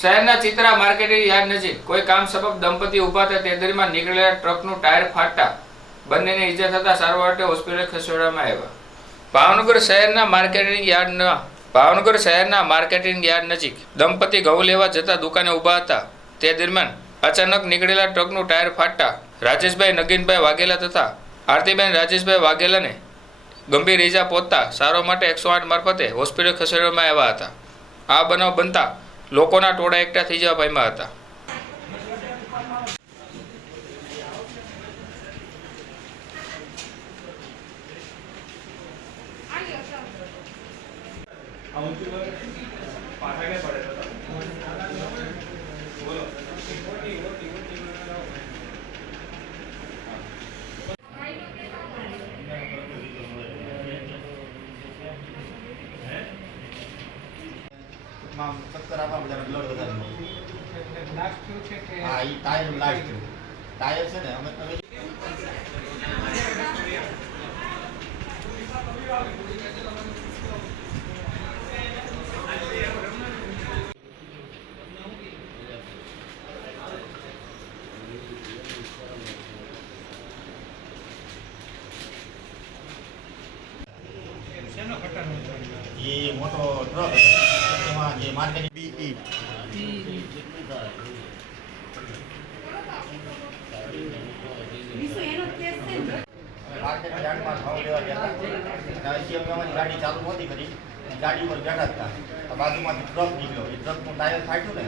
શહેરના Chitra marketing yard નજીક કોઈ કામ સબબ દંપતી ઊભા હતા તે દરમિયાન નીકળેલા ટ્રકનું ટાયર ફાટતા બંનેને ઈજા થતા સારવાર માટે હોસ્પિટલ ખસેડવામાં આવ્યા. ભાવનગર શહેરના માર્કેટિંગ યાર્ડના ભાવનગર શહેરના માર્કેટિંગ યાર્ડ નજીક દંપતી ઘઉં લેવા જતા દુકાને ઊભા હતા. તે દરમિયાન અચાનક નીકળેલા ટ્રકનું ટાયર ફાટતા રાજેશભાઈ, નગીનભાઈ વાઘેલા તથા આરતીબેન રાજેશભાઈ વાઘેલાને ગંભીર ઈજા પહોંચતા સારવાર માટે એકસો આઠ મારફતે હોસ્પિટલ ખસેડવામાં આવ્યા હતા. આ બનાવ બનતા લોકોના ટોળા એકઠા થઈ જવા પામ્યા હતા ટૂંકમાં આમ ચક્કર આવવા બધા બ્લડ વધારે મળે. હા, ઈ ટાયર લાસ્ટ થયું ટાયર છે ને, અમે તમે એ મોટો ટ્રક એમાં જે બીઈ માર્કેટમાં ભાવ લેવા ગયા હતા. અમે ગાડી ચાલુ નહોતી કરી. ગાડી ઉપર બેઠા હતા. બાજુમાંથી ટ્રક નીકળ્યો. એ ટ્રકનું ટાયર ફાટ્યું ને